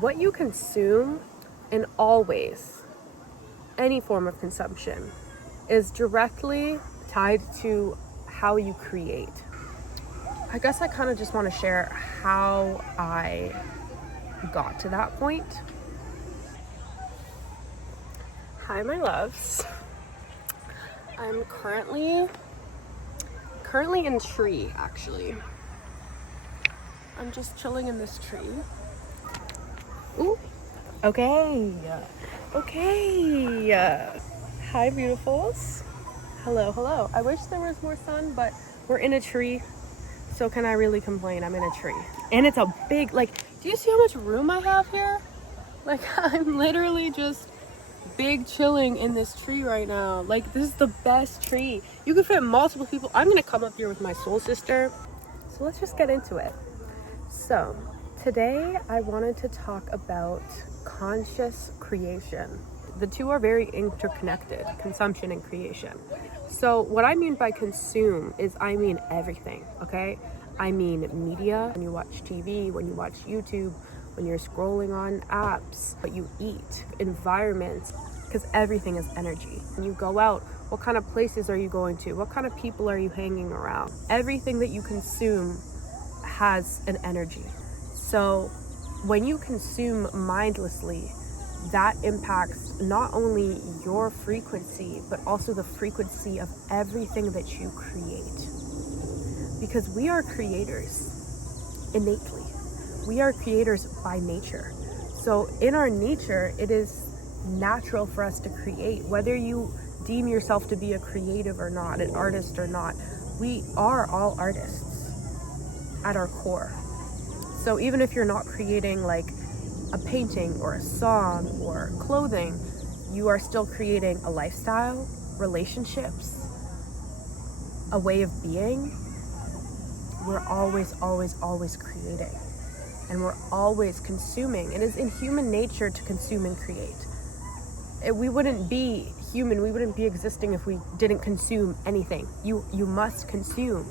what you consume in all ways, any form of consumption, is directly tied to how you create. I guess I kind of just want to share how I got to that point. Hi, my loves. I'm currently in a tree, actually. I'm just chilling in this tree. Ooh, okay. Hi, beautifuls. Hello. I wish there was more sun, but we're in a tree, so can I really complain? I'm in a tree. And it's a big, do you see how much room I have here? I'm literally just big chilling in this tree right now. This is the best tree. You could fit multiple people. I'm gonna come up here with my soul sister. So let's just get into it. So today I wanted to talk about conscious creation. The two are very interconnected, consumption and creation. So what I mean by consume is I mean everything, okay? I mean media, when you watch TV, when you watch YouTube, when you're scrolling on apps, what you eat, environments, because everything is energy. When you go out, what kind of places are you going to? What kind of people are you hanging around? Everything that you consume has an energy. So when you consume mindlessly, that impacts not only your frequency, but also the frequency of everything that you create. Because we are creators innately. We are creators by nature. So in our nature, it is natural for us to create. Whether you deem yourself to be a creative or not, an artist or not, we are all artists at our core. So even if you're not creating a painting or a song or clothing, you are still creating a lifestyle, relationships, a way of being. We're always creating. And we're always consuming. It is in human nature to consume and create. We wouldn't be human, we wouldn't be existing if we didn't consume anything. You must consume.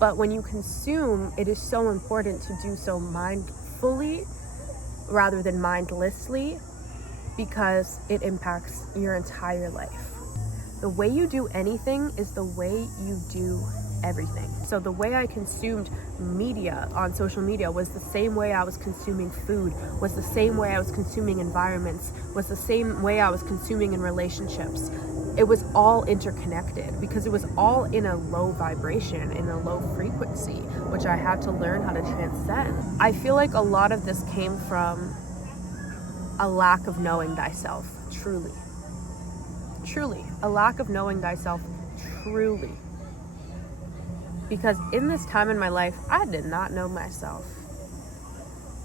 But when you consume, it is so important to do so mindfully rather than mindlessly, because it impacts your entire life. The way you do anything is the way you do everything. So the way I consumed media on social media was the same way I was consuming food, was the same way I was consuming environments, was the same way I was consuming in relationships. It was all interconnected because it was all in a low vibration, in a low frequency, which I had to learn how to transcend. I feel like a lot of this came from a lack of knowing thyself, truly, a lack of knowing thyself, truly. Because in this time in my life, I did not know myself.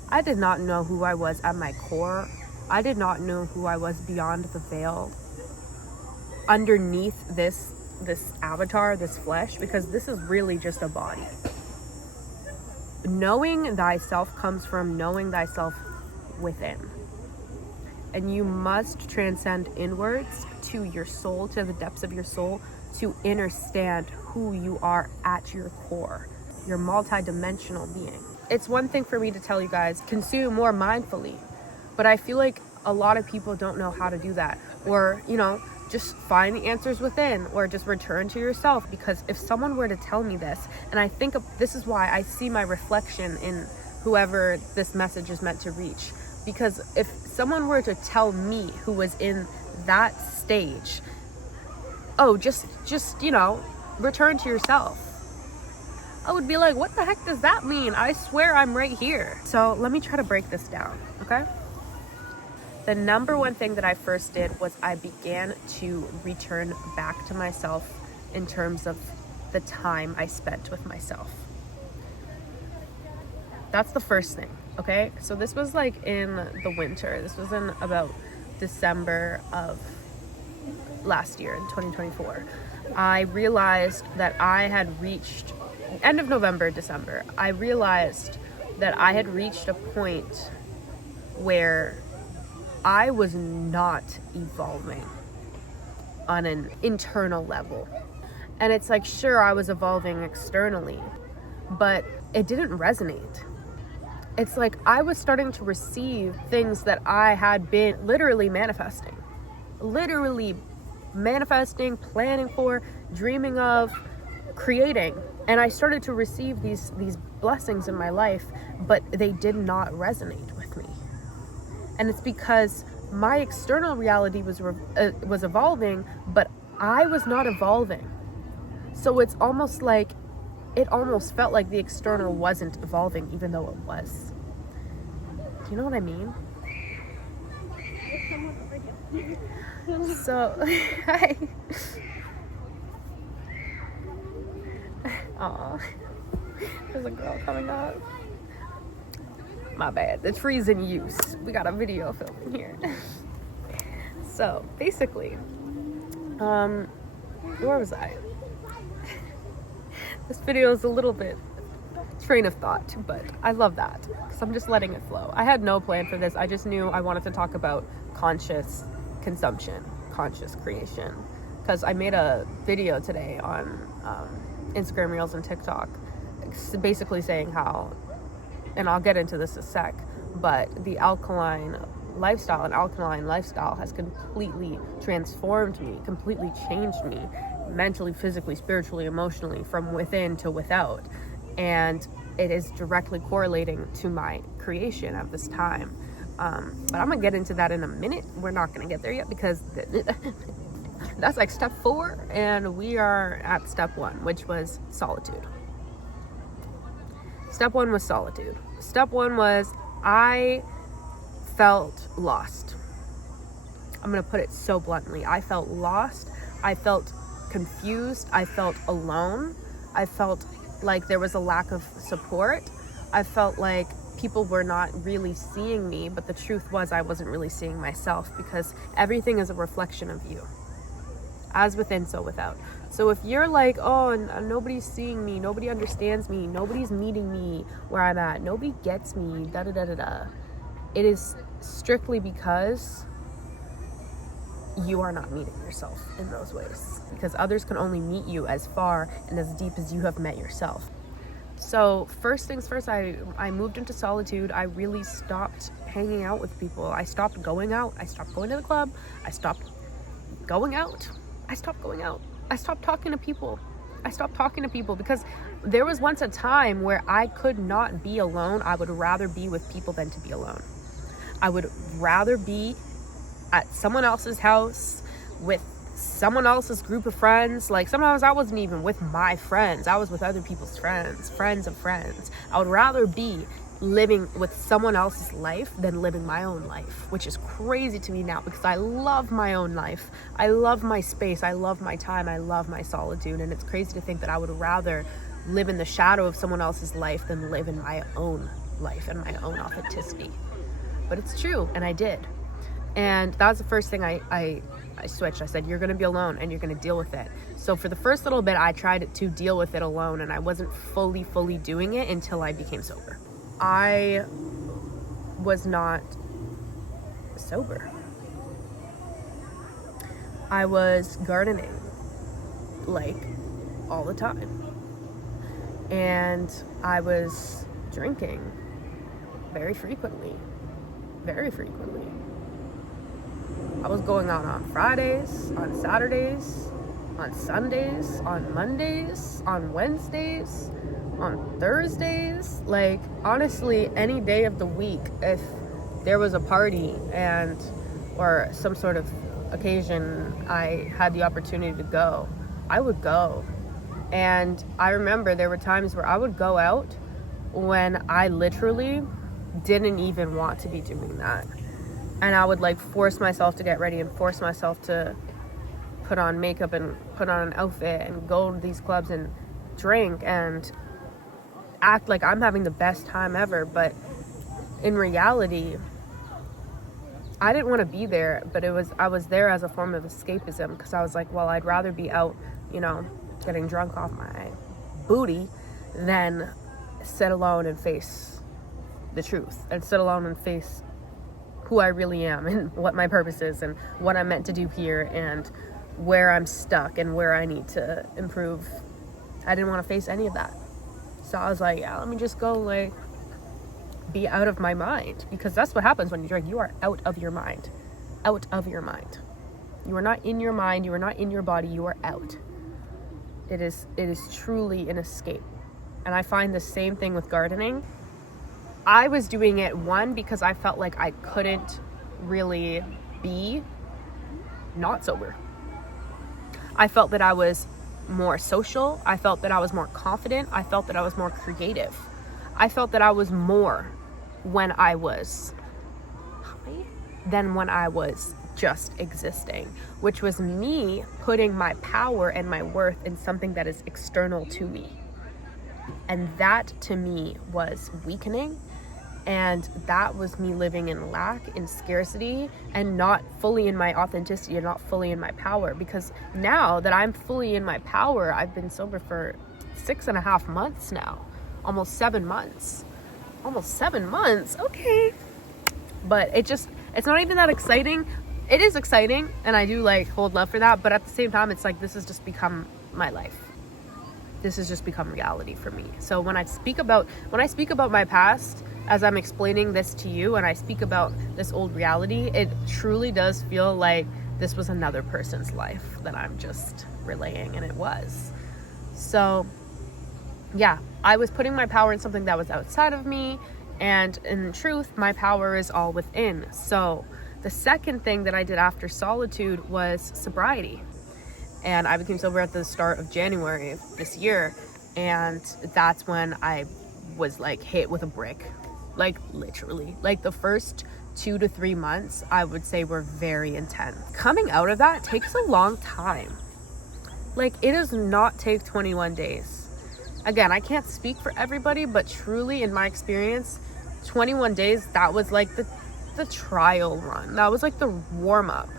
I did not know who I was at my core. I did not know who I was beyond the veil, underneath this avatar, this flesh, because this is really just a body. Knowing thyself comes from knowing thyself within. And you must transcend inwards to your soul, to the depths of your soul, to understand who you are at your core, your multi-dimensional being. It's one thing for me to tell you guys, consume more mindfully, but I feel like a lot of people don't know how to do that, or, just find the answers within, or just return to yourself. Because if someone were to tell me this, and I think this is why I see my reflection in whoever this message is meant to reach, because if someone were to tell me who was in that stage, just return to yourself, I would be like, what the heck does that mean? I swear I'm right here. So let me try to break this down, okay? The number one thing that I first did was I began to return back to myself in terms of the time I spent with myself. That's the first thing, okay? So this was in the winter. This was in about December of last year, in 2024. I realized that I had reached, end of November, December, I realized that I had reached a point where I was not evolving on an internal level. And it's sure, I was evolving externally, but it didn't resonate. it's like I was starting to receive things that I had been literally manifesting, planning for, dreaming of, creating. And I started to receive these blessings in my life, but they did not resonate with me. And it's because my external reality was evolving, but I was not evolving. So it's almost like, it almost felt like the external wasn't evolving, even though it was. Do you know what I mean? So, hi. Aw, there's a girl coming up. My bad, the tree's in use. We got a video filming here. So, basically, where was I? This video is a little bit train of thought, but I love that because I'm just letting it flow. I had no plan for this. I just knew I wanted to talk about conscious consumption, conscious creation, because I made a video today on Instagram Reels and TikTok basically saying how, and I'll get into this in a sec, but the alkaline lifestyle has completely transformed me, completely changed me mentally, physically, spiritually, emotionally, from within to without. And it is directly correlating to my creation at this time. But I'm gonna get into that in a minute. We're not gonna get there yet because that's like step 4, and we are at step 1, which was solitude. Step 1 was solitude. Step 1 was I felt lost. I'm gonna put it so bluntly. I felt lost. I felt confused. I felt alone. I felt like there was a lack of support. I felt like people were not really seeing me, but the truth was I wasn't really seeing myself, because everything is a reflection of you. As within, so without. So if you're like, oh, nobody's seeing me, nobody understands me, nobody's meeting me where I'm at, nobody gets me, it is strictly because you are not meeting yourself in those ways, because others can only meet you as far and as deep as you have met yourself. So first things first, I moved into solitude. I really stopped hanging out with people. I stopped going out. I stopped going to the club. I stopped going out. I stopped talking to people. Because there was once a time where I could not be alone. I would rather be with people than to be alone. I would rather be at someone else's house with someone else's group of friends. Like sometimes I wasn't even with my friends. I was with other people's friends of friends. I would rather be living with someone else's life than living my own life, which is crazy to me now because I love my own life. I love my space. I love my time. I love my solitude. And it's crazy to think that I would rather live in the shadow of someone else's life than live in my own life and my own authenticity. But it's true, and I did. And that was the first thing I switched. I said, you're going to be alone and you're going to deal with it. So for the first little bit, I tried to deal with it alone, and I wasn't fully doing it until I became sober. I was not sober. I was gardening, like, all the time. And I was drinking very frequently. I was going out on Fridays, on Saturdays, on Sundays, on Mondays, on Wednesdays, on Thursdays. Like, honestly, any day of the week, if there was a party or some sort of occasion I had the opportunity to go, I would go. And I remember there were times where I would go out when I literally didn't even want to be doing that. And I would like force myself to get ready and force myself to put on makeup and put on an outfit and go to these clubs and drink and act like I'm having the best time ever. But in reality, I didn't want to be there, but I was there as a form of escapism, because I was like, well, I'd rather be out, getting drunk off my booty than sit alone and face the truth, and sit alone and face who I really am and what my purpose is and what I'm meant to do here and where I'm stuck and where I need to improve. I didn't want to face any of that. So I was like, yeah, let me just go be out of my mind, because that's what happens when you drink. You are out of your mind. Out of your mind. You are not in your mind. You are not in your body. You are out. It is truly an escape. And I find the same thing with gardening. I was doing it, one, because I felt like I couldn't really be not sober. I felt that I was more social. I felt that I was more confident. I felt that I was more creative. I felt that I was more when I was high than when I was just existing, which was me putting my power and my worth in something that is external to me. And that to me was weakening. And that was me living in lack, in scarcity, and not fully in my authenticity and not fully in my power. Because now that I'm fully in my power, I've been sober for 6.5 months now. Almost 7 months. Almost 7 months. Okay. But it's not even that exciting. It is exciting, and I do like hold love for that. But at the same time, it's like, this has just become my life. This has just become reality for me. So when I speak about my past, as I'm explaining this to you, and I speak about this old reality, it truly does feel like this was another person's life that I'm just relaying, and it was. So yeah, I was putting my power in something that was outside of me, and in truth, my power is all within. So the second thing that I did after solitude was sobriety. And I became sober at the start of January of this year, and that's when I was like hit with a brick. Like literally, like the first 2 to 3 months, I would say, were very intense. Coming out of that takes a long time. Like, it does not take 21 days. Again, I can't speak for everybody, but truly in my experience, 21 days, that was like the trial run. That was like the warm up.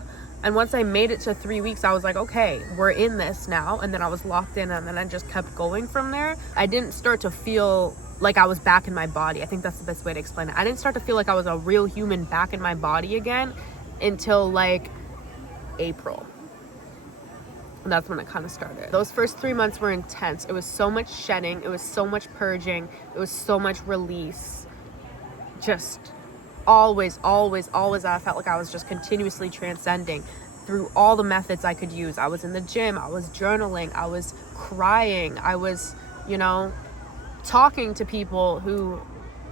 And once I made it to 3 weeks, I was like, okay, we're in this now. And then I was locked in, and then I just kept going from there. I didn't start to feel like I was back in my body. I think that's the best way to explain it. I didn't start to feel like I was a real human back in my body again until like April. And that's when it kind of started. Those first 3 months were intense. It was so much shedding. It was so much purging. It was so much release. Just always, I felt like I was just continuously transcending through all the methods I could use. I was in the gym. I was journaling. I was crying. I was, talking to people who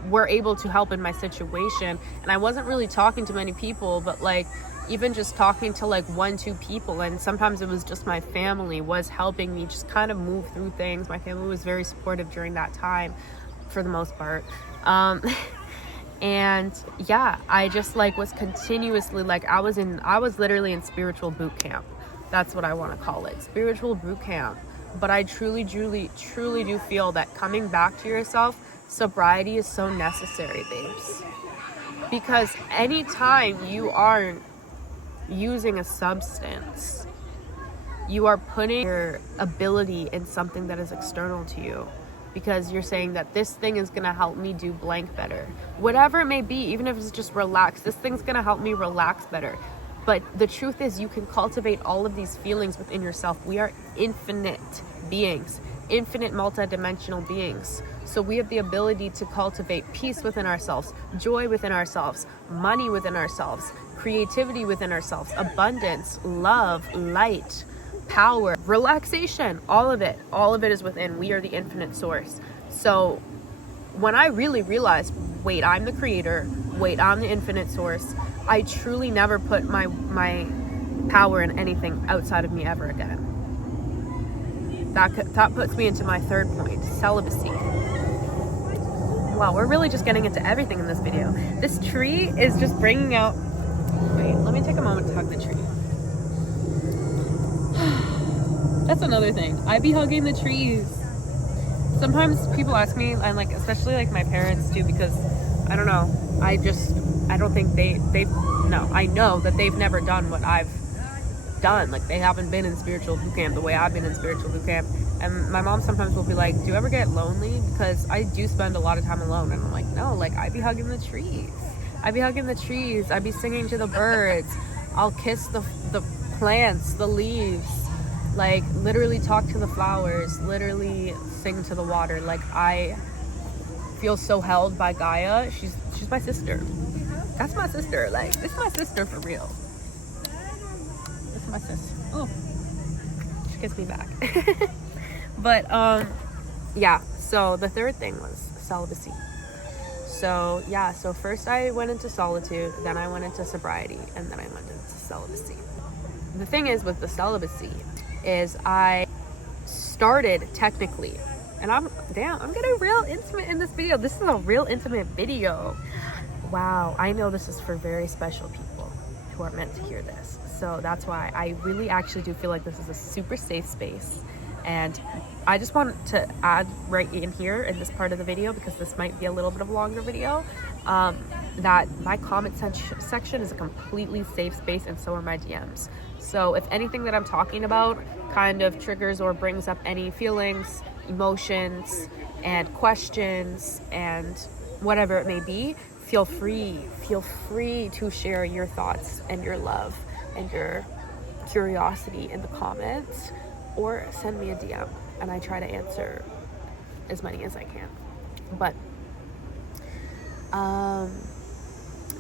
were able to help in my situation. And I wasn't really talking to many people, but like even just talking to like 1-2 people, and sometimes it was just my family, was helping me just kind of move through things. My family was very supportive during that time for the most part. And yeah, I just like was continuously like, I was literally in spiritual boot camp. That's what I want to call it, spiritual boot camp. But I truly do feel that coming back to yourself, sobriety is so necessary, babes. Because anytime you are using a substance, you are putting your ability in something that is external to you. Because you're saying that this thing is going to help me do blank better. Whatever it may be, even if it's just relax, this thing's going to help me relax better. But the truth is, you can cultivate all of these feelings within yourself. We are infinite beings, infinite multidimensional beings. So we have the ability to cultivate peace within ourselves, joy within ourselves, money within ourselves, creativity within ourselves, abundance, love, light, power, relaxation, all of it is within. We are the infinite source. So when I really realized, wait, I'm the creator, wait, I'm the infinite source, I truly never put my power in anything outside of me ever again. That puts me into my third point, celibacy. Wow, we're really just getting into everything in this video. This tree is just bringing out... Wait, let me take a moment to hug the tree. That's another thing. I be hugging the trees. Sometimes people ask me, and like especially like my parents too, because I don't know. I don't think I know that they've never done what I've done. Like they haven't been in spiritual boot camp the way I've been in spiritual boot camp. And my mom sometimes will be like, do you ever get lonely? Because I do spend a lot of time alone. And I'm like, no, like I be hugging the trees. I be singing to the birds. I'll kiss the plants, the leaves, like literally talk to the flowers, literally sing to the water. Like I feel so held by Gaia. She's my sister. That's my sister. Like, this is my sister for real. This is my sister. Oh, she gets me back. But yeah, so the third thing was celibacy. So yeah, so first I went into solitude, then I went into sobriety, and then I went into celibacy. The thing is with the celibacy is I started technically, and I'm getting real intimate in this video. This is a real intimate video. Wow, I know this is for very special people who are meant to hear this. So that's why I really actually do feel like this is a super safe space. And I just want to add right in here in this part of the video, because this might be a little bit of a longer video, that my comment section is a completely safe space, and so are my DMs. So if anything that I'm talking about kind of triggers or brings up any feelings, emotions, and questions, and whatever it may be, feel free to share your thoughts and your love and your curiosity in the comments, or send me a DM, and I try to answer as many as I can. But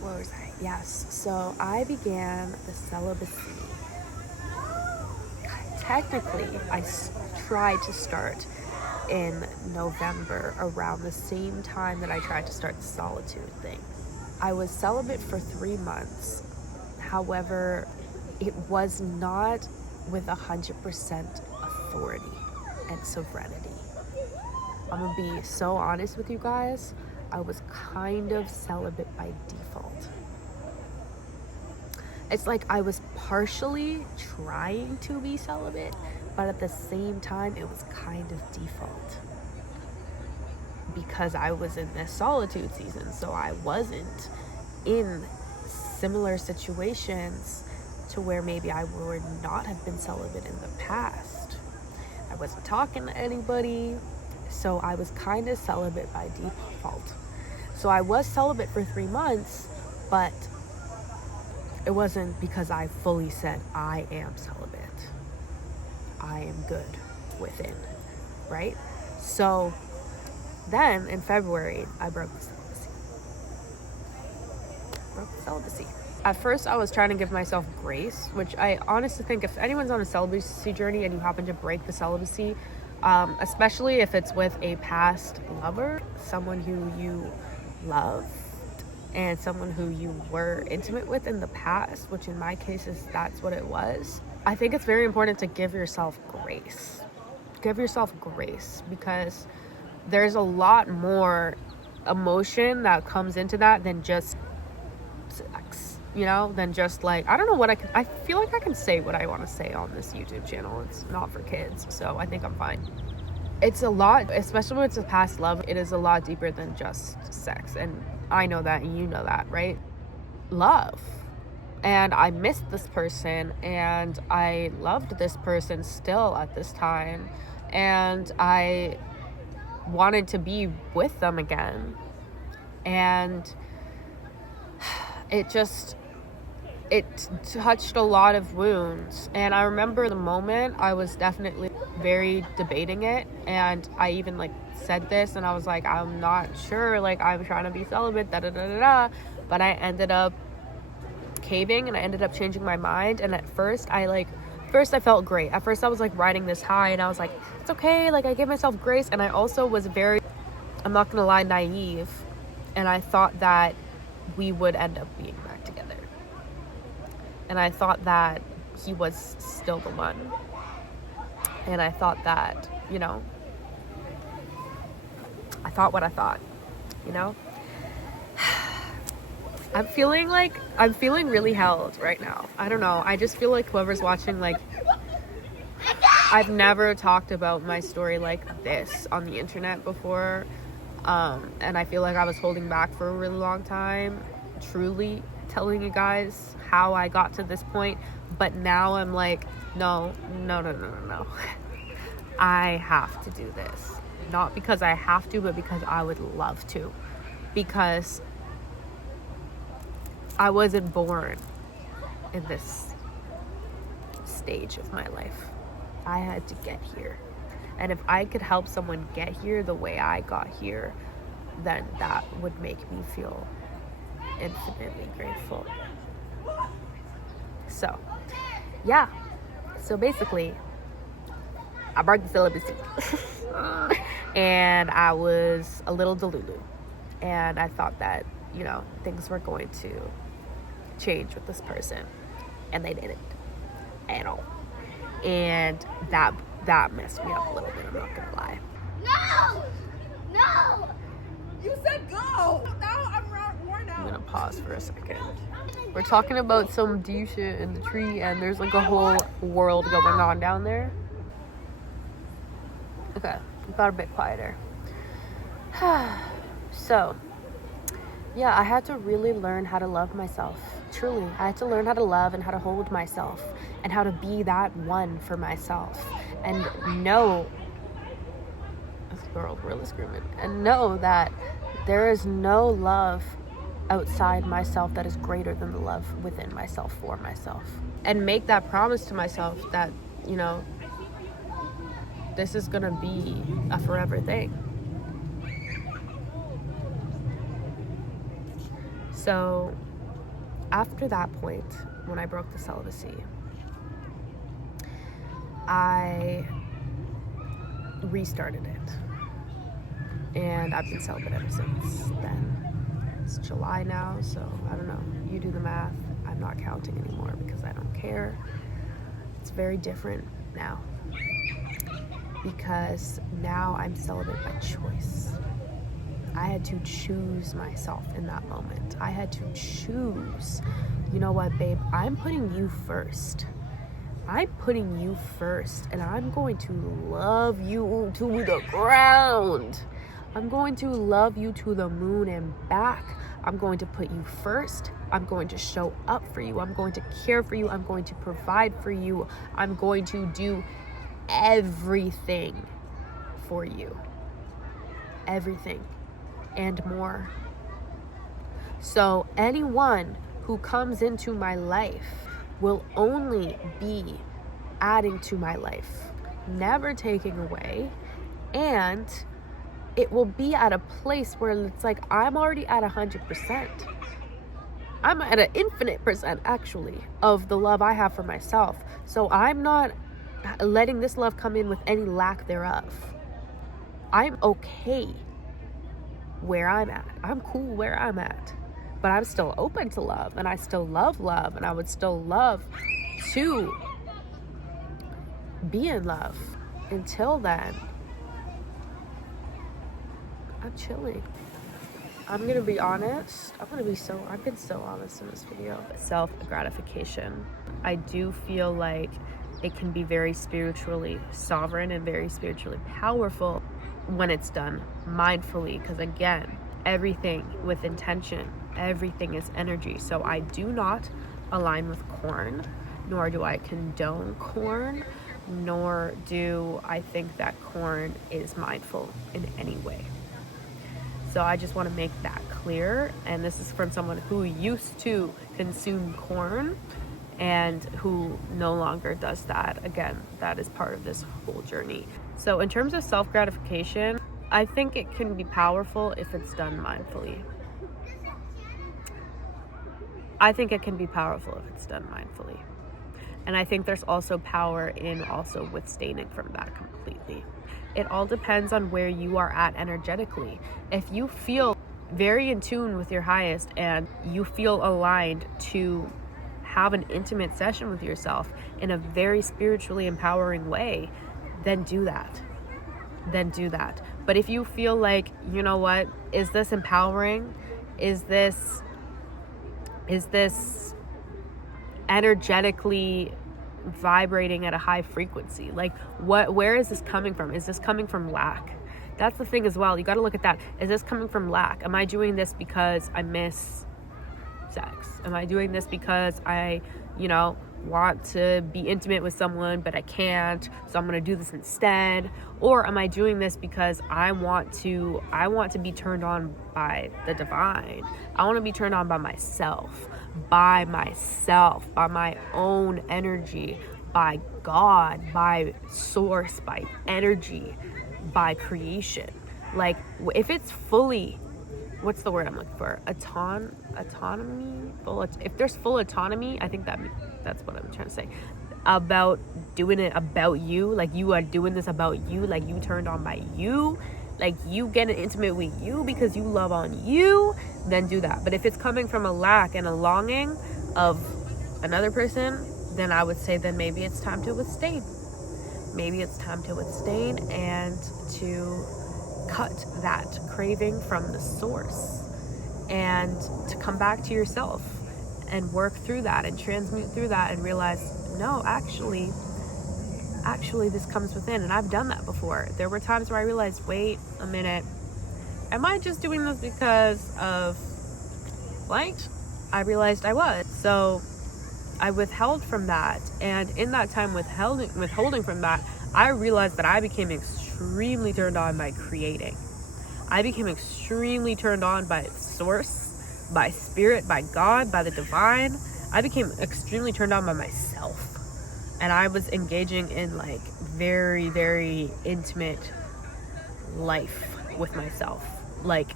where was I? Yes, so I began the celibacy. Technically, I tried to start in November, around the same time that I tried to start the solitude thing. I was celibate for 3 months. However, it was not with 100% authority and sovereignty. I'm gonna be so honest with you guys. I was kind of celibate by default. It's like I was partially trying to be celibate, but at the same time, it was kind of default. Because I was in this solitude season, so I wasn't in similar situations to where maybe I would not have been celibate in the past. I wasn't talking to anybody, so I was kind of celibate by default. So I was celibate for 3 months, but it wasn't because I fully said I am celibate. I am good within, right? So then in February, I broke the celibacy. At first, I was trying to give myself grace, which I honestly think if anyone's on a celibacy journey and you happen to break the celibacy, especially if it's with a past lover, someone who you loved, and someone who you were intimate with in the past, which in my case that's what it was, I think it's very important to give yourself grace. Give yourself grace, because there's a lot more emotion that comes into that than just sex, than just like, I don't know what I feel like I can say what I want to say on this YouTube channel. It's not for kids, so I think I'm fine. It's a lot, especially when it's a past love, it is a lot deeper than just sex. And I know that, and you know that, right? Love. And I missed this person, and I loved this person still at this time, and I wanted to be with them again. And it touched a lot of wounds. And I remember the moment I was definitely very debating it, and I even said this, and I was like, I'm not sure, I'm trying to be celibate, but I ended up caving, and I ended up changing my mind. And at first I felt great. At first I was riding this high, and I was like, it's okay, I gave myself grace. And I also was very, I'm not gonna lie, naive, and I thought that we would end up being back together, and I thought that he was still the one, and I thought that, I thought what I thought, I'm feeling really held right now. I don't know, I just feel like whoever's watching, I've never talked about my story like this on the internet before, and I feel like I was holding back for a really long time, truly telling you guys how I got to this point. But now I'm like, no. I have to do this. Not because I have to, but because I would love to. Because I wasn't born in this stage of my life. I had to get here. And if I could help someone get here the way I got here, then that would make me feel infinitely grateful. So, yeah. So basically, I broke the celibacy. And I was a little delulu. And I thought that, things were going to change with this person. And they didn't at all. And that messed me up a little bit, I'm not gonna lie. No! You said go! Now I'm worn out. I'm gonna pause for a second. We're talking about some douche in the tree, and there's like a whole world going on down there. Okay, I got a bit quieter. So, yeah, I had to really learn how to love myself. Truly, I had to learn how to love and how to hold myself and how to be that one for myself. And know, this girl really screaming, and know that there is no love outside myself that is greater than the love within myself for myself. And make that promise to myself that, this is gonna be a forever thing. So after that point, when I broke the celibacy, I restarted it. And I've been celibate ever since then. It's July now, so I don't know. You do the math. I'm not counting anymore because I don't care. It's very different now. Because now I'm celibate by choice. I had to choose myself in that moment. I had to choose, you know what, babe? I'm putting you first. I'm putting you first, and I'm going to love you to the ground. I'm going to love you to the moon and back. I'm going to put you first. I'm going to show up for you. I'm going to care for you. I'm going to provide for you. I'm going to do everything for you. Everything and more. So anyone who comes into my life will only be adding to my life, never taking away. And it will be at a place where it's like I'm already at 100%. I'm at an infinite percent, actually, of the love I have for myself. So I'm not letting this love come in with any lack thereof. I'm okay where I'm at. I'm cool where I'm at. But I'm still open to love, and I still love love, and I would still love to be in love. Until then, I'm chilling. I'm gonna be honest. I've been so honest in this video. Self-gratification. I do feel like it can be very spiritually sovereign and very spiritually powerful when it's done mindfully, because again, everything with intention, everything is energy. So I do not align with corn, nor do I condone corn, nor do I think that corn is mindful in any way. So I just want to make that clear. And this is from someone who used to consume corn and who no longer does that. Again, that is part of this whole journey. So in terms of self-gratification, I think it can be powerful if it's done mindfully. I think it can be powerful if it's done mindfully. And I think there's also power in also withstanding from that completely. It all depends on where you are at energetically. If you feel very in tune with your highest and you feel aligned to have an intimate session with yourself in a very spiritually empowering way, then do that. But if you feel like, you know what, is this empowering? Is this energetically vibrating at a high frequency? Like, where is this coming from? Is this coming from lack? That's the thing as well. You got to look at that. Is this coming from lack? Am I doing this because I miss sex? Am I doing this because I, want to be intimate with someone, but I can't, so I'm going to do this instead? Or am I doing this because I want to be turned on by the divine? I want to be turned on by myself, by my own energy, by God, by source, by energy, by creation. Like, if it's fully what's the word I'm looking for? Autonomy. If there's full autonomy, I think that's what I'm trying to say. About doing it about you, like you are doing this about you, like you turned on by you, like you getting intimate with you because you love on you, then do that. But if it's coming from a lack and a longing of another person, then I would say then maybe it's time to abstain. Maybe it's time to abstain and to cut that craving from the source and to come back to yourself and work through that and transmute through that and realize, no, actually this comes within. And I've done that before. There were times where I realized, wait a minute, am I just doing this because of blank? I realized I was. So I withheld from that, and in that time withholding from that, I realized that I became extremely turned on by creating. I became extremely turned on by source, by spirit, by God, by the divine. I became extremely turned on by myself, and I was engaging in like very, very intimate life with myself. Like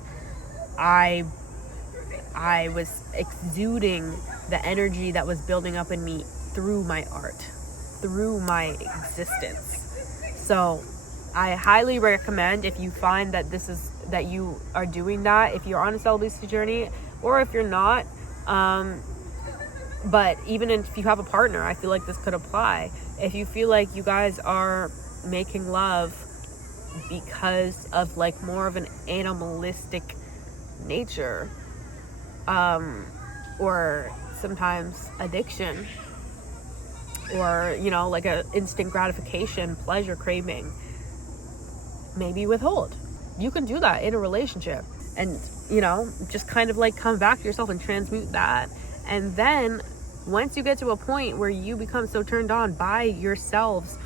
I was exuding the energy that was building up in me through my art, through my existence. So I highly recommend, if you find that you are doing that, if you're on a celibacy journey, or if you're not, but even if you have a partner, I feel like this could apply. If you feel like you guys are making love because of like more of an animalistic nature, or sometimes addiction, or like a instant gratification, pleasure craving, maybe withhold. You can do that in a relationship, and just kind of like come back to yourself and transmute that. And then once you get to a point where you become so turned on by yourselves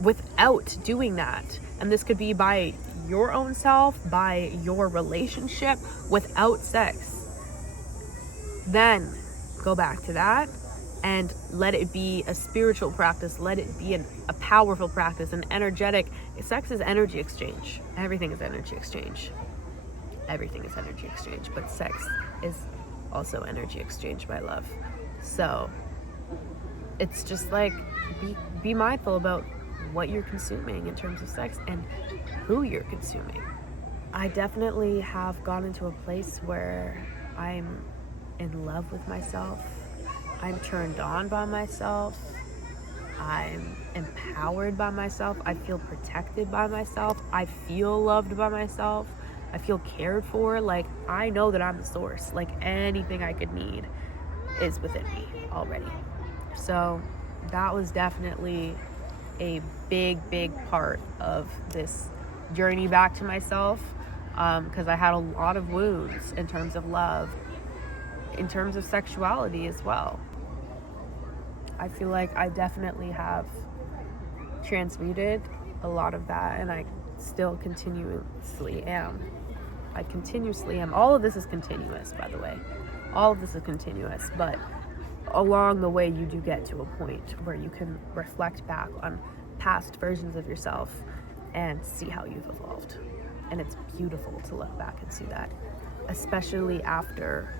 without doing that, and this could be by your own self, by your relationship, without sex, then go back to that and let it be a spiritual practice. Let it be a powerful practice, an energetic. Sex is energy exchange. Everything is energy exchange. Everything is energy exchange, but sex is also energy exchange by love. So it's just like, be mindful about what you're consuming in terms of sex and who you're consuming. I definitely have gone into a place where I'm in love with myself. I'm turned on by myself. I'm empowered by myself. I feel protected by myself. I feel loved by myself. I feel cared for. Like, I know that I'm the source. Like, anything I could need is within me already. So that was definitely a big part of this journey back to myself, because I had a lot of wounds in terms of love, in terms of sexuality as well. I feel like I definitely have transmuted a lot of that, and I still continuously am. All of this is continuous, by the way. All of this is continuous, but along the way you do get to a point where you can reflect back on past versions of yourself and see how you've evolved. And it's beautiful to look back and see that, especially after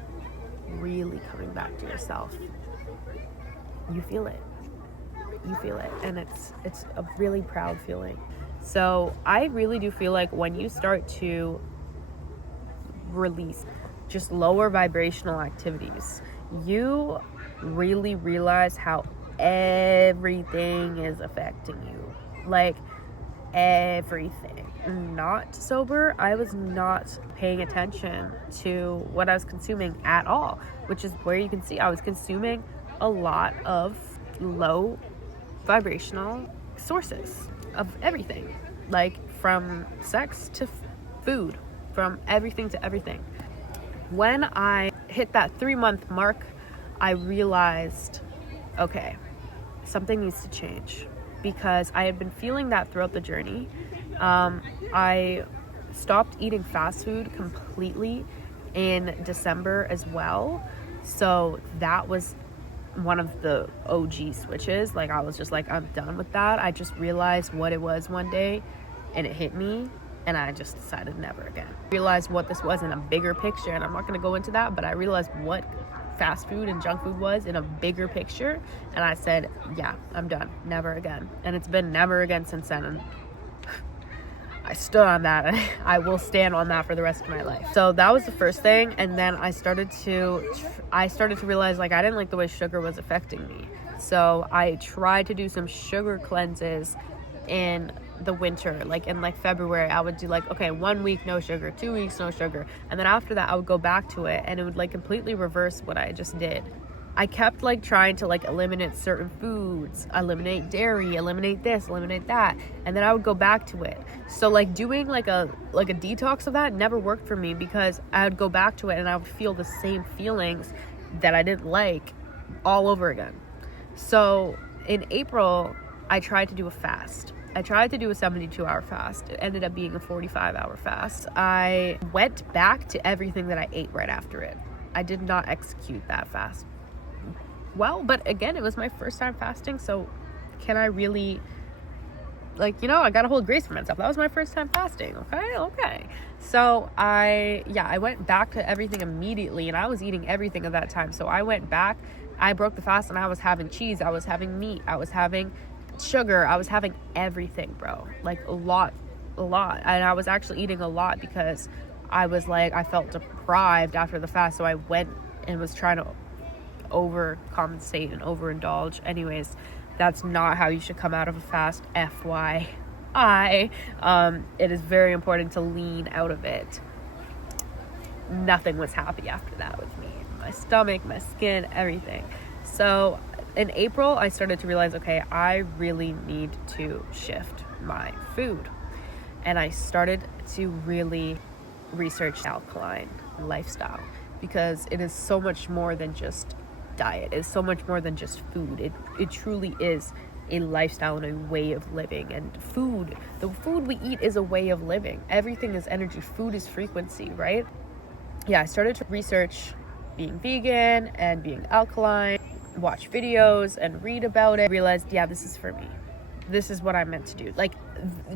really coming back to yourself. You feel it, and it's a really proud feeling. So I really do feel like when you start to release just lower vibrational activities, you really realize how everything is affecting you. Like, everything. Not sober, I was not paying attention to what I was consuming at all, which is where you can see I was consuming a lot of low vibrational sources of everything, like from sex to food, from everything to everything. When I hit that 3-month mark, I realized, okay, something needs to change, because I had been feeling that throughout the journey. I stopped eating fast food completely in December as well. So that was one of the OG switches. Like, I was just like, I'm done with that. I just realized what it was one day, and it hit me. And I just decided never again. Realized what this was in a bigger picture, and I'm not going to go into that, but I realized what fast food and junk food was in a bigger picture, and I said, yeah, I'm done, never again. And it's been never again since then, and I stood on that, and I will stand on that for the rest of my life. So that was the first thing. And then I started to realize, like, I didn't like the way sugar was affecting me. So I tried to do some sugar cleanses in the winter. Like in like February, I would do like, okay, 1 week no sugar, 2 weeks no sugar, and then after that I would go back to it, and it would like completely reverse what I just did. I kept like trying to like eliminate certain foods, eliminate dairy, eliminate this, eliminate that, and then I would go back to it. So like doing like a detox of that never worked for me, because I would go back to it and I would feel the same feelings that I didn't like all over again. So in April, I tried to do a fast. I tried to do a 72-hour fast. It ended up being a 45-hour fast. I went back to everything that I ate right after it. I did not execute that fast well, but again, it was my first time fasting, so can I really, like, you know, I gotta hold grace for myself. That was my first time fasting, okay. So I went back to everything immediately, and I was eating everything at that time. So I went back, I broke the fast, and I was having cheese, I was having meat, I was having sugar, I was having everything, bro. Like a lot. And I was actually eating a lot because I was like, I felt deprived after the fast, so I went and was trying to overcompensate and overindulge. Anyways, that's not how you should come out of a fast, FYI. It is very important to lean out of it. Nothing was happy after that with me. My stomach, my skin, everything. So in April, I started to realize, okay, I really need to shift my food. And I started to really research alkaline lifestyle, because it is so much more than just diet. It's so much more than just food. It truly is a lifestyle and a way of living. And the food we eat is a way of living. Everything is energy. Food is frequency, right? Yeah, I started to research being vegan and being alkaline, watch videos and read about it. Realized, yeah, this is for me. This is what I'm meant to do. Like,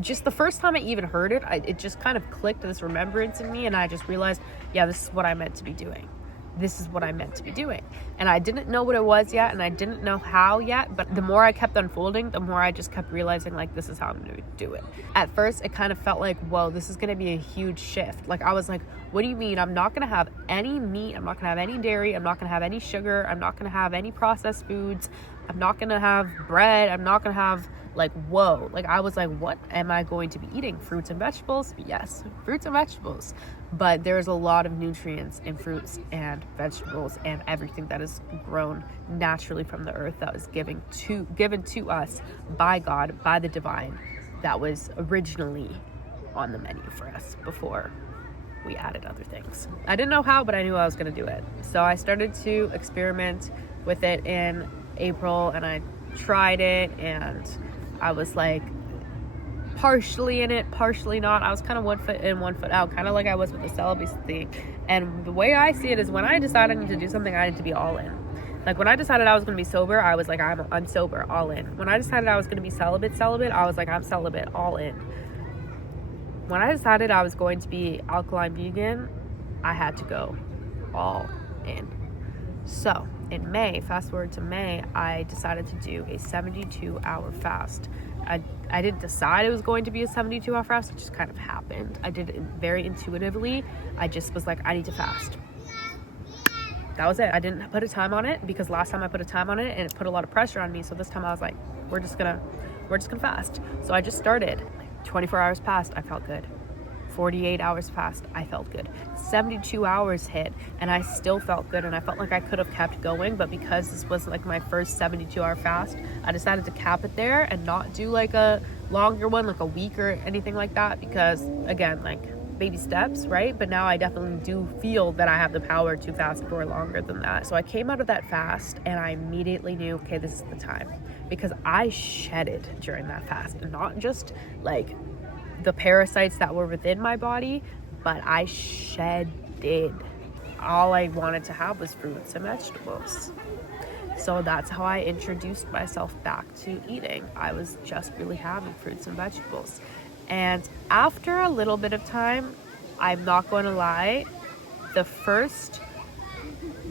just the first time I even heard it, it just kind of clicked, this remembrance in me, and I just realized, yeah, this is what I'm meant to be doing. This is what I'm meant to be doing. And I didn't know what it was yet, and I didn't know how yet, but the more I kept unfolding, the more I just kept realizing, like, this is how I'm gonna do it. At first, it kind of felt like, whoa, this is gonna be a huge shift. Like, I was like, what do you mean? I'm not gonna have any meat, I'm not gonna have any dairy, I'm not gonna have any sugar, I'm not gonna have any processed foods, I'm not gonna have bread, I'm not gonna have, like, whoa. Like, I was like, what am I going to be eating? Fruits and vegetables? Yes, fruits and vegetables. But there's a lot of nutrients in fruits and vegetables and everything that is grown naturally from the earth, that was given to us by God, by the divine, that was originally on the menu for us before we added other things. I didn't know how, but I knew I was going to do it. So I started to experiment with it in April, and I tried it, and I was like partially in it, partially not. I was kind of 1 foot in, 1 foot out, kind of like I was with the celibacy thing. And the way I see it is, when I decide I need to do something, I need to be all in. Like, when I decided I was going to be sober, I was like, I'm sober, all in. When I decided I was going to be celibate, I was like, I'm celibate, all in. When I decided I was going to be alkaline vegan, I had to go all in. So in May, fast forward to May, I decided to do a 72-hour fast. I didn't decide it was going to be a 72-hour fast. It just kind of happened. I did it very intuitively. I just was like, I need to fast. That was it. I didn't put a time on it, because last time I put a time on it and it put a lot of pressure on me. So this time I was like, we're just gonna fast. So I just started. 24 hours passed, I felt good. 48 hours passed, I felt good. 72 hours hit, and I still felt good, and I felt like I could have kept going, but because this was like my first 72-hour fast, I decided to cap it there and not do like a longer one, like a week or anything like that, because again, like, baby steps, right? But now I definitely do feel that I have the power to fast for longer than that. So I came out of that fast, and I immediately knew, okay, this is the time, because I shedded during that fast, and not just like the parasites that were within my body, but I shedded. All I wanted to have was fruits and vegetables. So that's how I introduced myself back to eating. I was just really having fruits and vegetables. And after a little bit of time, I'm not going to lie, the first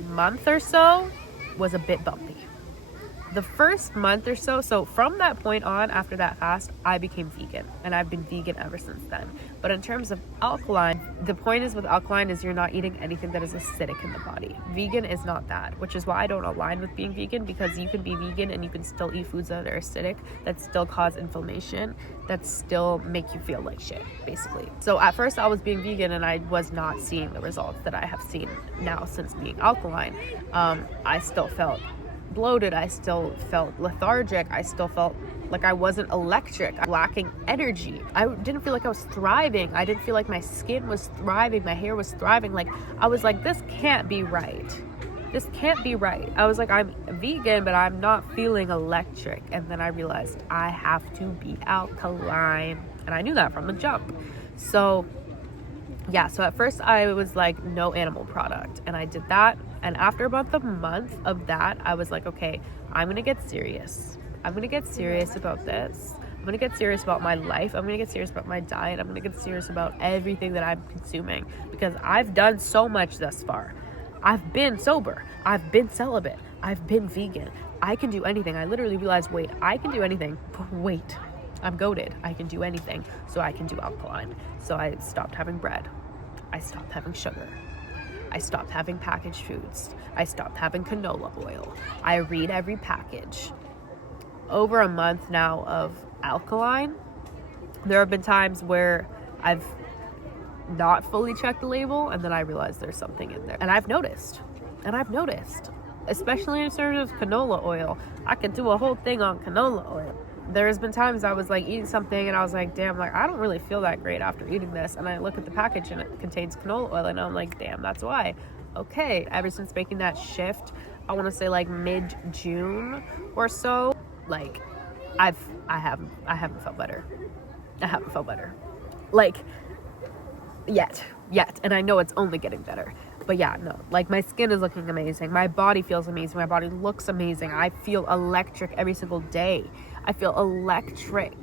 month or so was a bit bumpy. The first month or so from that point on, after that fast, I became vegan, and I've been vegan ever since then. But in terms of alkaline, the point is with alkaline is you're not eating anything that is acidic in the body. Vegan is not that, which is why I don't align with being vegan, because you can be vegan and you can still eat foods that are acidic, that still cause inflammation, that still make you feel like shit, basically. So at first I was being vegan and I was not seeing the results that I have seen now since being alkaline. I still felt bloated, I still felt lethargic, I still felt like I wasn't electric, lacking energy. I didn't feel like I was thriving. I didn't feel like my skin was thriving, my hair was thriving. Like, I was like, this can't be right. This can't be right. I was like, I'm vegan, but I'm not feeling electric. And then I realized I have to be alkaline. And I knew that from the jump. So yeah, so at first I was like, no animal product. And I did that. And after about the month of that, I was like, okay, I'm going to get serious. I'm going to get serious about this. I'm going to get serious about my life. I'm going to get serious about my diet. I'm going to get serious about everything that I'm consuming, because I've done so much thus far. I've been sober. I've been celibate. I've been vegan. I can do anything. I literally realized, wait, I can do anything. Wait, I'm goated. I can do anything. So I can do alkaline. So I stopped having bread. I stopped having sugar. I stopped having packaged foods. I stopped having canola oil. I read every package. Over a month now of alkaline, there have been times where I've not fully checked the label, and then I realized there's something in there. And I've noticed, especially in terms of canola oil. I could do a whole thing on canola oil. There's been times I was like eating something and I was like, damn, like I don't really feel that great after eating this. And I look at the package and it contains canola oil, and I'm like, damn, that's why. Okay, ever since making that shift, I want to say like mid-June or so, like I haven't felt better. I haven't felt better. Like yet. And I know it's only getting better. But yeah, no, like my skin is looking amazing. My body feels amazing. My body looks amazing. I feel electric every single day. I feel electric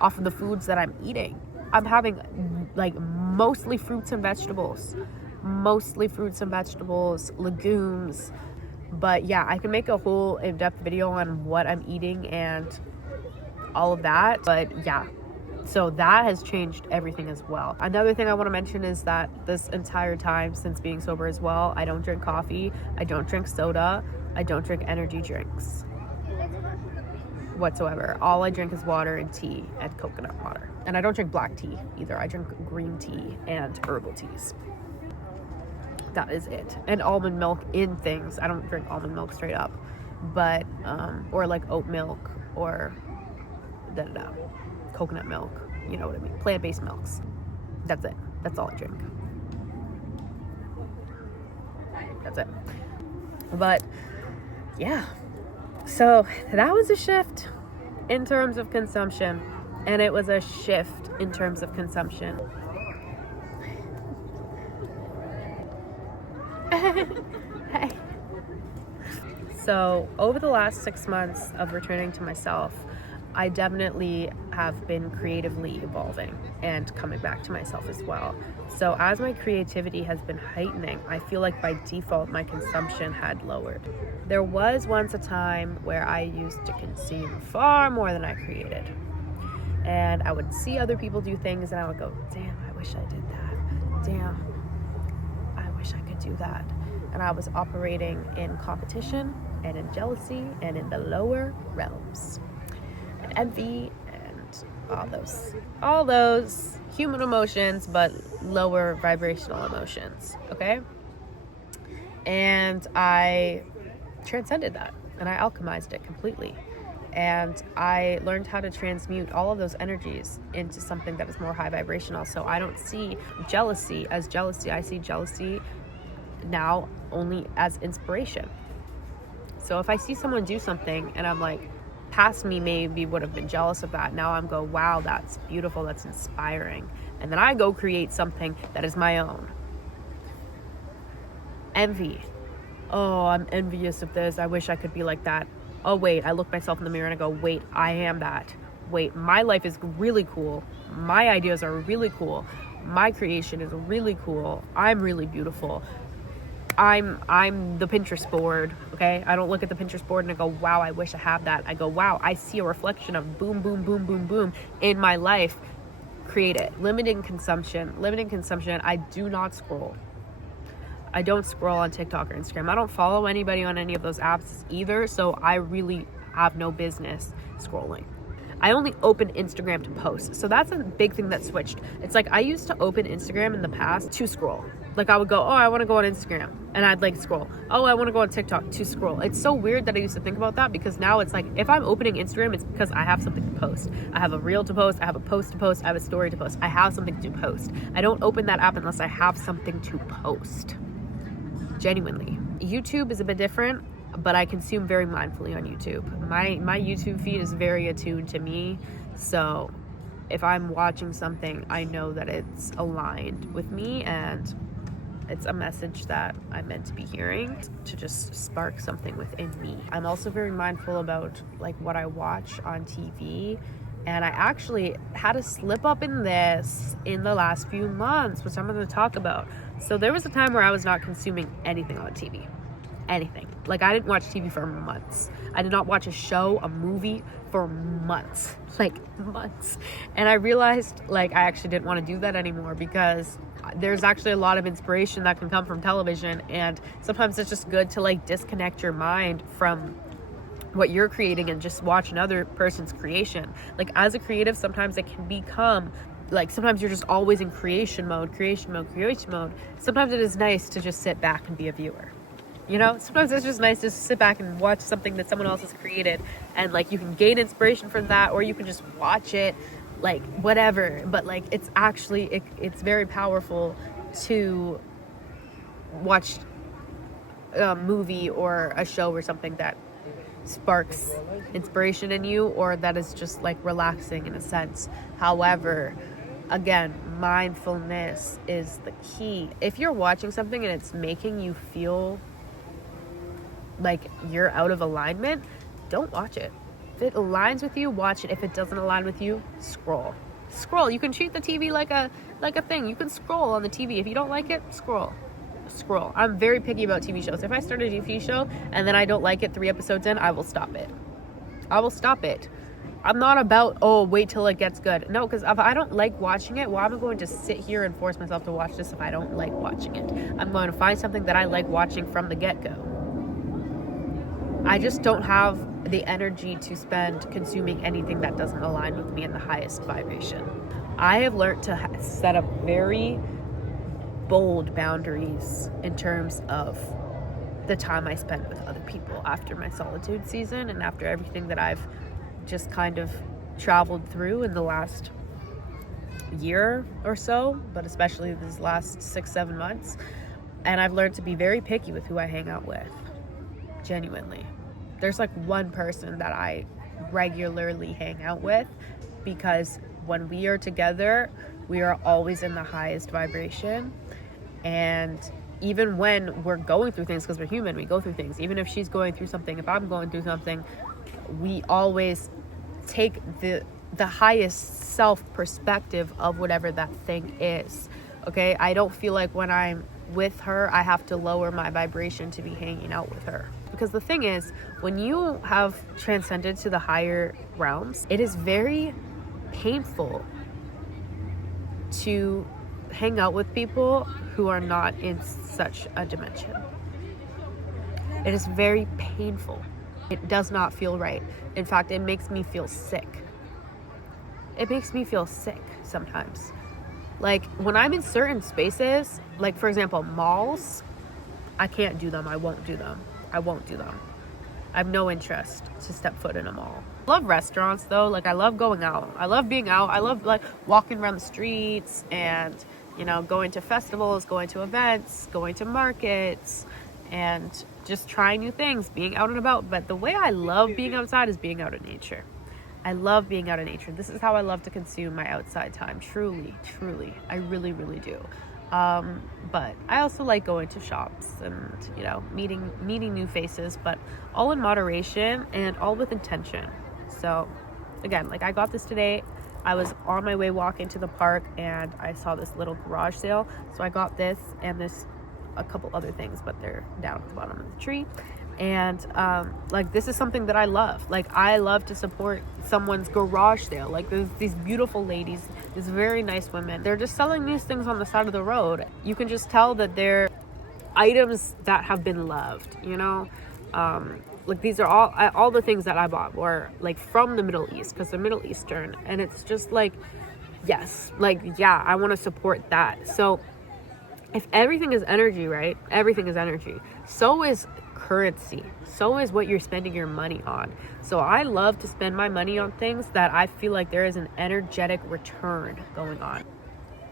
off of the foods that I'm eating. I'm having like mostly fruits and vegetables, legumes. But yeah, I can make a whole in-depth video on what I'm eating and all of that. But yeah, so that has changed everything as well. Another thing I want to mention is that this entire time since being sober as well, I don't drink coffee, I don't drink soda, I don't drink energy drinks whatsoever. All I drink is water and tea and coconut water. And I don't drink black tea either. I drink green tea and herbal teas. That is it. And almond milk in things. I don't drink almond milk straight up, but or like oat milk or coconut milk, you know what I mean, plant-based milks. That's it. That's all I drink. That's it. But yeah, so that was a shift in terms of consumption, and it was a shift in terms of consumption. Hey. So over the last 6 months of returning to myself, I definitely have been creatively evolving and coming back to myself as well. So as my creativity has been heightening, I feel like by default my consumption had lowered. There was once a time where I used to consume far more than I created. And I would see other people do things and I would go, damn, I wish I did that. Damn, I wish I could do that. And I was operating in competition and in jealousy and in the lower realms. And envy and all those human emotions, but lower vibrational emotions, okay? And I transcended that and I alchemized it completely. And I learned how to transmute all of those energies into something that is more high vibrational. So I don't see jealousy as jealousy. I see jealousy now only as inspiration. So if I see someone do something and I'm like, past me maybe would have been jealous of that. Now I'm go, wow, that's beautiful, that's inspiring. And then I go create something that is my own. Envy. Oh, I'm envious of this. I wish I could be like that. Oh, wait, I look myself in the mirror and I go, wait, I am that. Wait, my life is really cool. my ideas are really cool. My creation is really cool. I'm really beautiful. I'm the Pinterest board, okay? I don't look at the Pinterest board and I go, wow, I wish I had that. I go, wow, I see a reflection of boom, boom, boom, boom, boom in my life. Create it. Limiting consumption. I do not scroll. I don't scroll on TikTok or Instagram. I don't follow anybody on any of those apps either, so I really have no business scrolling. I only open Instagram to post. So that's a big thing that switched. It's like I used to open Instagram in the past to scroll. Like I would go, oh, I want to go on Instagram, and I'd like scroll. Oh, I want to go on TikTok to scroll. It's so weird that I used to think about that, because now it's like if I'm opening Instagram, it's because I have something to post. I have a reel to post, I have a post to post, I have a story to post. I have something to post. I don't open that app unless I have something to post. Genuinely. YouTube is a bit different, but I consume very mindfully on YouTube. My YouTube feed is very attuned to me, so if I'm watching something, I know that it's aligned with me and it's a message that I'm meant to be hearing to just spark something within me. I'm also very mindful about like what I watch on TV, and I actually had a slip up in this in the last few months, which I'm going to talk about. So there was a time where I was not consuming anything on TV. Anything. Like I didn't watch TV for months. I did not watch a show, a movie for months. Like months. And I realized like I actually didn't want to do that anymore, because there's actually a lot of inspiration that can come from television, and sometimes it's just good to like disconnect your mind from what you're creating and just watch another person's creation. Like as a creative, sometimes it can become like, sometimes you're just always in creation mode. Sometimes it is nice to just sit back and be a viewer. You know, sometimes it's just nice to sit back and watch something that someone else has created, and like you can gain inspiration from that, or you can just watch it, like whatever. But like it's actually it's very powerful to watch a movie or a show or something that sparks inspiration in you, or that is just like relaxing in a sense. However, again, mindfulness is the key. If you're watching something and it's making you feel like you're out of alignment, don't watch it. If it aligns with you, watch it. If it doesn't align with you, scroll. You can treat the TV like a thing. You can scroll on the TV. If you don't like it, scroll. I'm very picky about TV shows. If I start a TV show and then I don't like it 3 episodes in, I will stop it. I'm not about, oh, wait till it gets good. No, because if I don't like watching it, well, I'm going to sit here and force myself to watch this if I don't like watching it. I'm going to find something that I like watching from the get-go. I just don't have the energy to spend consuming anything that doesn't align with me in the highest vibration. I have learned to set up very bold boundaries in terms of the time I spend with other people after my solitude season and after everything that I've just kind of traveled through in the last year or so, but especially these last 6-7 months. And I've learned to be very picky with who I hang out with. Genuinely. There's like one person that I regularly hang out with, because when we are together, we are always in the highest vibration. And even when we're going through things, because we're human, we go through things. Even if she's going through something, if I'm going through something, we always take the highest self perspective of whatever that thing is. Okay? I don't feel like when I'm with her, I have to lower my vibration to be hanging out with her. Because the thing is, when you have transcended to the higher realms, it is very painful to hang out with people who are not in such a dimension. It is very painful. It does not feel right. In fact, it makes me feel sick. It makes me feel sick sometimes. Like when I'm in certain spaces, like for example, malls, I can't do them. I won't do them. I have no interest to step foot in a mall. I love restaurants though. Like I love going out. I love being out. I love like walking around the streets and, you know, going to festivals, going to events, going to markets, and just trying new things, being out and about. But the way I love being outside is being out in nature. I love being out in nature. This is how I love to consume my outside time. Truly. I really, really do. But I also like going to shops and, you know, meeting new faces, but all in moderation and all with intention. So again, like I got this today. I was on my way walking to the park and I saw this little garage sale. So I got this and this, a couple other things, but they're down at the bottom of the tree. And like, this is something that I love. Like, I love to support someone's garage sale. Like, there's these beautiful ladies, these very nice women, they're just selling these things on the side of the road. You can just tell that they're items that have been loved, you know. Like, these are all the things that I bought were like from the Middle East, because they're Middle Eastern. And it's just like, yes, like, yeah, I want to support that. So if everything is energy, right, everything is energy, so is currency, so is what you're spending your money on. So I love to spend my money on things that I feel like there is an energetic return going on.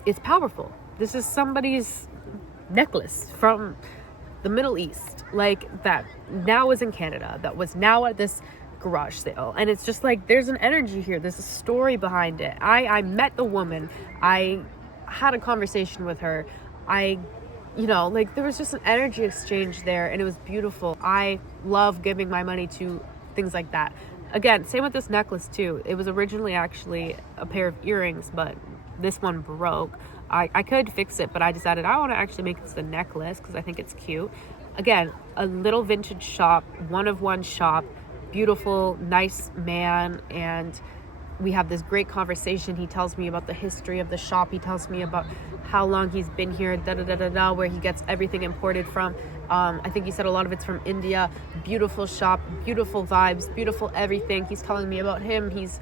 It's powerful. This is somebody's necklace from the Middle East, like, that now is in Canada, that was now at this garage sale. And it's just like, there's an energy here, there's a story behind it. I met the woman, I had a conversation with her, you know, like, there was just an energy exchange there, and it was beautiful. I love giving my money to things like that. Again, same with this necklace too. It was originally actually a pair of earrings, but this one broke. I could fix it, but I decided I want to actually make this a necklace because I think it's cute. Again, a little vintage shop, one of one shop, beautiful, nice man, and we have this great conversation. He tells me about the history of the shop. He tells me about how long he's been here, where he gets everything imported from. I think he said a lot of it's from India. Beautiful shop, beautiful vibes, beautiful everything. He's telling me about him. He's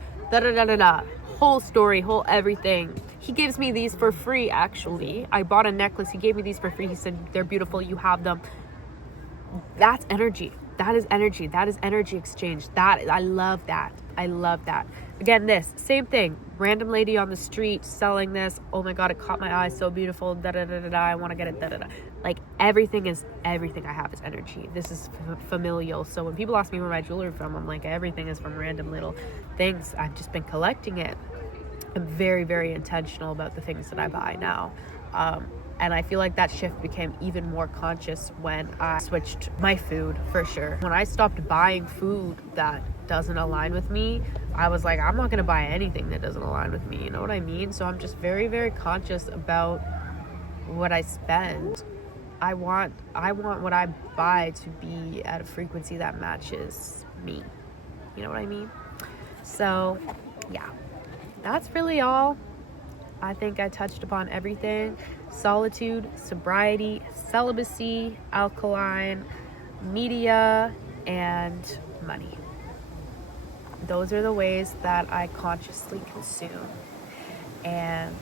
whole story, whole everything. He gives me these for free, actually. I bought a necklace. He gave me these for free. He said, they're beautiful. You have them. That's energy. That is energy. That is energy exchange. I love that. I love that. Again, this same thing. Random lady on the street selling this. Oh my God, it caught my eye. So beautiful. I want to get it. Like, everything I have is energy. This is familial. So when people ask me where my jewelry from, I'm like, everything is from random little things. I've just been collecting it. I'm very, very intentional about the things that I buy now. And I feel like that shift became even more conscious when I switched my food, for sure. When I stopped buying food that doesn't align with me, I was like, I'm not gonna buy anything that doesn't align with me, you know what I mean? So I'm just very, very conscious about what I spend. I want what I buy to be at a frequency that matches me, you know what I mean? So yeah, that's really all. I think I touched upon everything. Solitude, sobriety, celibacy, alkaline, media, and money. Those are the ways that I consciously consume. And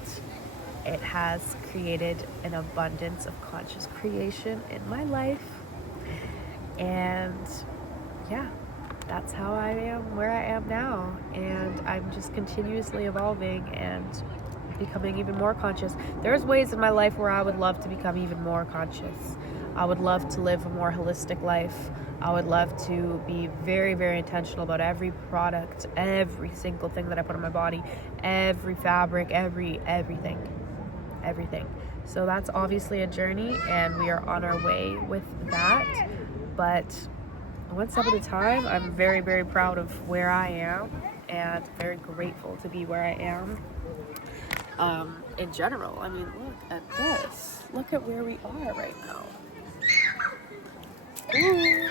it has created an abundance of conscious creation in my life. And yeah, that's how I am where I am now. And I'm just continuously evolving and becoming even more conscious. There's ways in my life where I would love to become even more conscious. I would love to live a more holistic life. I would love to be very, very intentional about every product, every single thing that I put on my body, every fabric, everything. So that's obviously a journey, and we are on our way with that. But one step at a time. I'm very, very proud of where I am and very grateful to be where I am. In general, I mean, look at this. Look at where we are right now. Ooh.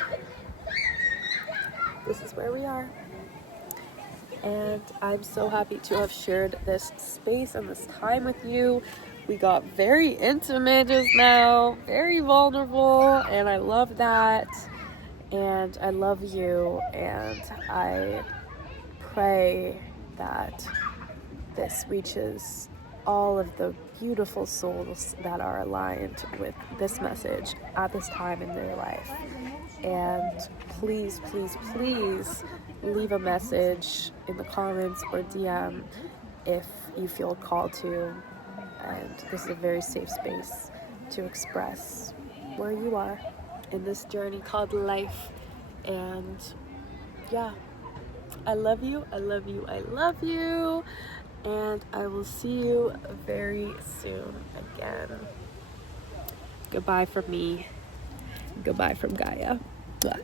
This is where we are. And I'm so happy to have shared this space and this time with you. We got very intimate just now, very vulnerable, and I love that. And I love you, and I pray that this reaches all of the beautiful souls that are aligned with this message at this time in their life. And please, please, please leave a message in the comments or DM if you feel called to. And this is a very safe space to express where you are in this journey called life. And yeah, I love you, I love you, I love you. And I will see you very soon again. Goodbye from me. Goodbye from Gaia. Bye.